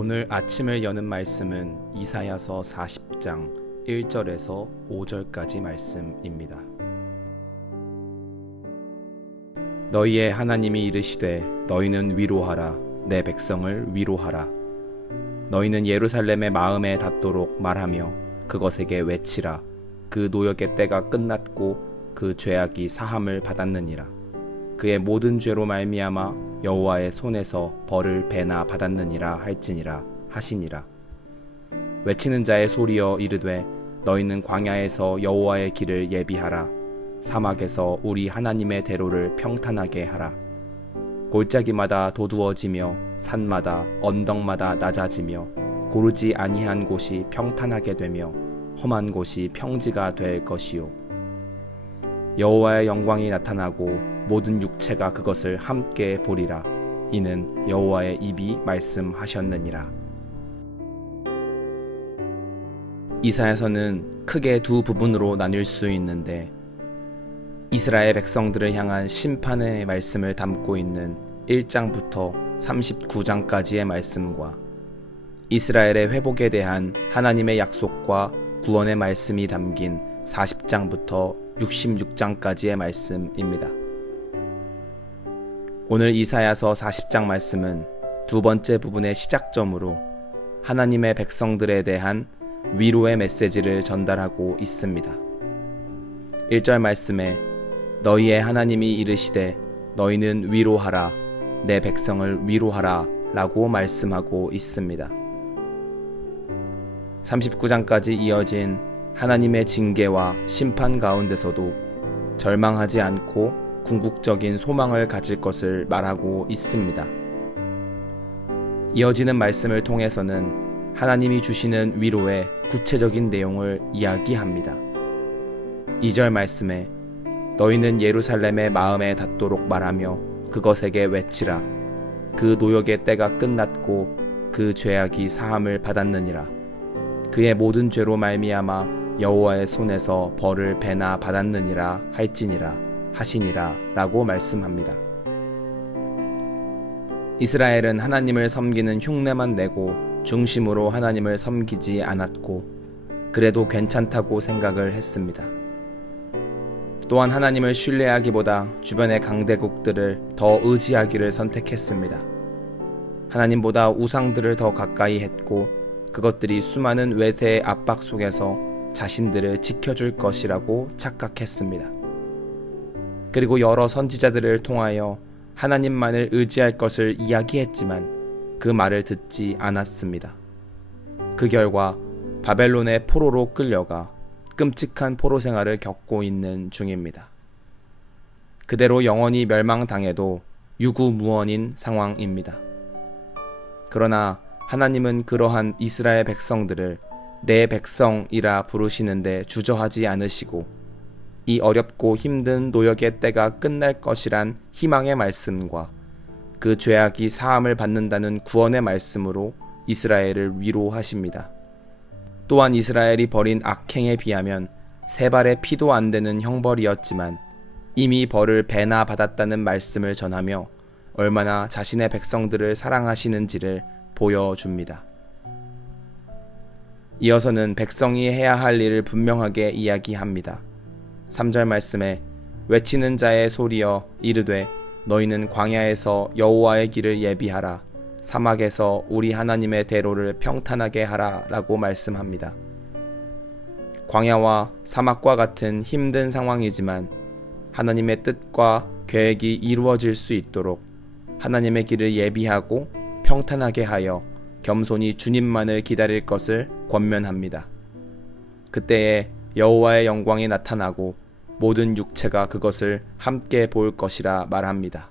오늘 아침을 여는 말씀은 이사야서 40장 1절에서 5절까지 말씀입니다. 너희의 하나님이 이르시되 너희는 위로하라 내 백성을 위로하라. 너희는 예루살렘의 마음에 닿도록 말하며 그것에게 외치라. 그 노역의 때가 끝났고 그 죄악이 사함을 받았느니라. 그의 모든 죄로 말미암아 여호와의 손에서 벌을 배나 받았느니라 할지니라 하시니라. 외치는 자의 소리여 이르되 너희는 광야에서 여호와의 길을 예비하라. 사막에서 우리 하나님의 대로를 평탄하게 하라. 골짜기마다 도두어지며 산마다 언덕마다 낮아지며 고르지 아니한 곳이 평탄하게 되며 험한 곳이 평지가 될 것이요. 여호와의 영광이 나타나고 모든 육체가 그것을 함께 보리라. 이는 여호와의 입이 말씀하셨느니라. 이사야서는 크게 두 부분으로 나뉠 수 있는데 이스라엘 백성들을 향한 심판의 말씀을 담고 있는 1장부터 39장까지의 말씀과 이스라엘의 회복에 대한 하나님의 약속과 구원의 말씀이 담긴 40장부터 66장까지의 말씀입니다. 오늘 이사야서 40장 말씀은 두 번째 부분의 시작점으로 하나님의 백성들에 대한 위로의 메시지를 전달하고 있습니다. 1절 말씀에 너희의 하나님이 이르시되 너희는 위로하라 내 백성을 위로하라 라고 말씀하고 있습니다. 39장까지 이어진 하나님의 징계와 심판 가운데서도 절망하지 않고 궁극적인 소망을 가질 것을 말하고 있습니다. 이어지는 말씀을 통해서는 하나님이 주시는 위로의 구체적인 내용을 이야기합니다. 2절 말씀에 너희는 예루살렘의 마음에 닿도록 말하며 그것에게 외치라. 그 노역의 때가 끝났고 그 죄악이 사함을 받았느니라. 그의 모든 죄로 말미암아 여호와의 손에서 벌을 배나 받았느니라 할지니라 하시니라 라고 말씀합니다. 이스라엘은 하나님을 섬기는 흉내만 내고 중심으로 하나님을 섬기지 않았고 그래도 괜찮다고 생각을 했습니다. 또한 하나님을 신뢰하기보다 주변의 강대국들을 더 의지하기를 선택했습니다. 하나님보다 우상들을 더 가까이 했고 그것들이 수많은 외세의 압박 속에서 자신들을 지켜줄 것이라고 착각했습니다. 그리고 여러 선지자들을 통하여 하나님만을 의지할 것을 이야기했지만 그 말을 듣지 않았습니다. 그 결과 바벨론의 포로로 끌려가 끔찍한 포로 생활을 겪고 있는 중입니다. 그대로 영원히 멸망당해도 유구무원인 상황입니다. 그러나 하나님은 그러한 이스라엘 백성들을 내 백성이라 부르시는데 주저하지 않으시고 이 어렵고 힘든 노역의 때가 끝날 것이란 희망의 말씀과 그 죄악이 사함을 받는다는 구원의 말씀으로 이스라엘을 위로하십니다. 또한 이스라엘이 벌인 악행에 비하면 세 발의 피도 안 되는 형벌이었지만 이미 벌을 배나 받았다는 말씀을 전하며 얼마나 자신의 백성들을 사랑하시는지를 보여줍니다. 이어서는 백성이 해야 할 일을 분명하게 이야기합니다. 3절 말씀에 외치는 자의 소리여 이르되 너희는 광야에서 여호와의 길을 예비하라. 사막에서 우리 하나님의 대로를 평탄하게 하라 라고 말씀합니다. 광야와 사막과 같은 힘든 상황이지만 하나님의 뜻과 계획이 이루어질 수 있도록 하나님의 길을 예비하고 평탄하게 하여 겸손히 주님만을 기다릴 것을 권면합니다. 그때에 여호와의 영광이 나타나고 모든 육체가 그것을 함께 볼 것이라 말합니다.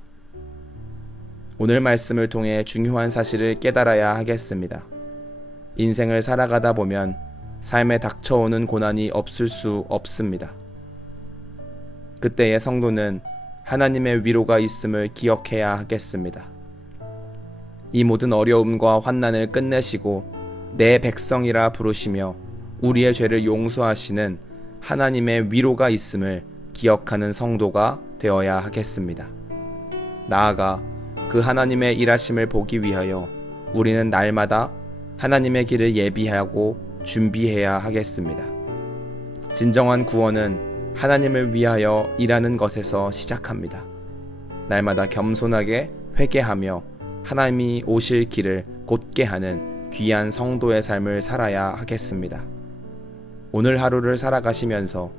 오늘 말씀을 통해 중요한 사실을 깨달아야 하겠습니다. 인생을 살아가다 보면 삶에 닥쳐오는 고난이 없을 수 없습니다. 그때의 성도는 하나님의 위로가 있음을 기억해야 하겠습니다. 이 모든 어려움과 환난을 끝내시고 내 백성이라 부르시며 우리의 죄를 용서하시는 하나님의 위로가 있음을 기억하는 성도가 되어야 하겠습니다. 나아가 그 하나님의 일하심을 보기 위하여 우리는 날마다 하나님의 길을 예비하고 준비해야 하겠습니다. 진정한 구원은 하나님을 위하여 일하는 것에서 시작합니다. 날마다 겸손하게 회개하며 하나님이 오실 길을 곧게 하는 귀한 성도의 삶을 살아야 하겠습니다. 오늘 하루를 살아가시면서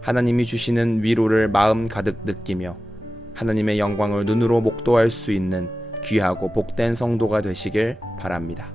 하나님이 주시는 위로를 마음 가득 느끼며 하나님의 영광을 눈으로 목도할 수 있는 귀하고 복된 성도가 되시길 바랍니다.